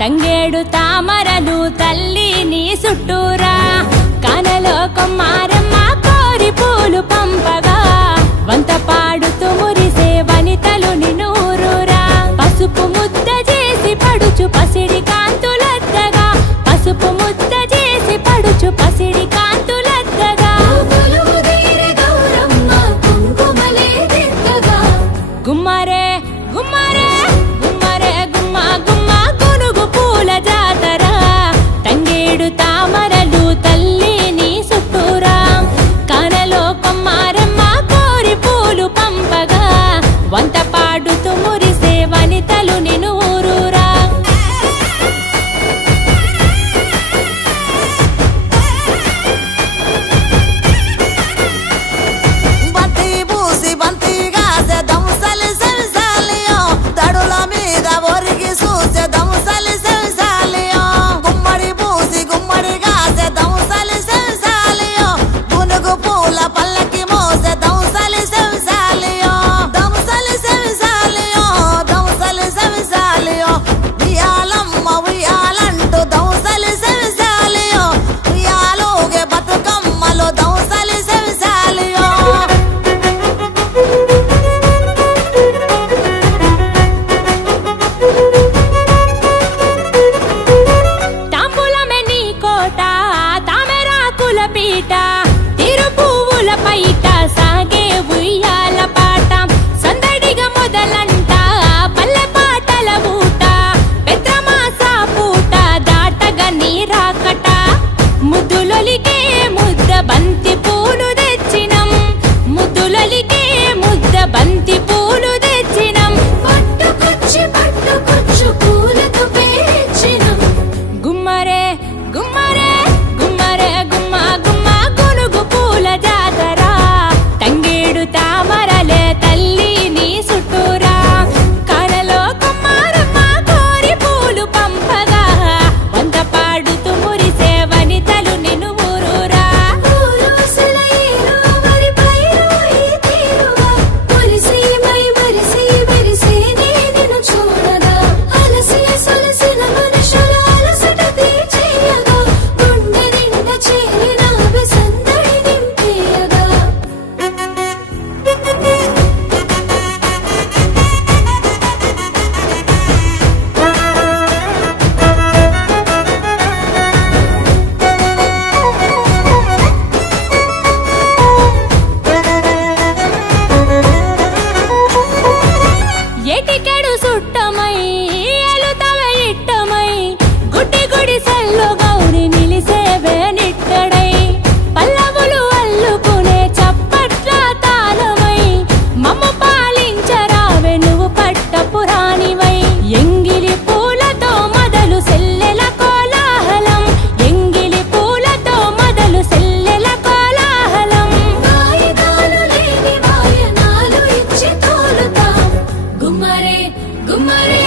తంగేడు తామరలు తల్లి నీ చుట్టూరా కనలో కొమ్మారమ్మ కోరి పూలు పంపగా వంత పాడుతూ మురిసే వనితలు నినూరురా పసుపు ముద్ద చేసి పడుచు పసిడి కాంతులద్దగా పసుపు ముద్ద చేసి పడుచు పసిడి కాంతులద్దగా గుమ్మరే గుమ్మరే గుమ్మరే గుమ్మ గుమ్మ గునుగు పూల జాతర తంగేడు తామరలు తల్లి నీ చుట్టూరా కనలో కొమ్మారమ్మ కోరి పూలు పంపగా వంత పాడుతూ మురిసే వనితలు నినూరురా పీట తిరు పువ్వుల పైట సాగే ఉయ్యాల పాట సందడిగా మొదలంట పల్లె పాటల ఊట పెద్రమాస పూట దాటగా నీరాకట ముద్దులొలికే ముద్ద బంతి పూలు తెచ్చినం ముద్దులొలికే ముద్ద బంతి పూలు తెచ్చినం పట్టుకొచ్చి పూలతో పేర్చినం గుమ్మరే గుమ్మరే గుమ్మరే గుమ్మ గుమ్మ గునుగు పూల జాతర తంగేడు తామరలే తల్లి నీ చుట్టూరా కనలో కొమ్మారమ్మ కోరి పూలు పంపగా వంత పాడుతూ మురిసే వనితలు నినువురురా ఎటికెడు సుట్టమై ఎలుతవ ఇట్టమై గుడ్డి గుడి సల్లు గౌరి నిలిసేవే నిట్టడై పల్లవులు అల్లుకునే చప్పట్ల తాళమై మమ్ము పాలించరావే నువ్వు పట్టపురాణివై ఎంగిలి పూలతో మొదలు సెల్లెల కోలాహలం ఎంగిలి పూలతో మొదలు సెల్లెల కోలాహలం గుమ్మరే గుమ్మరే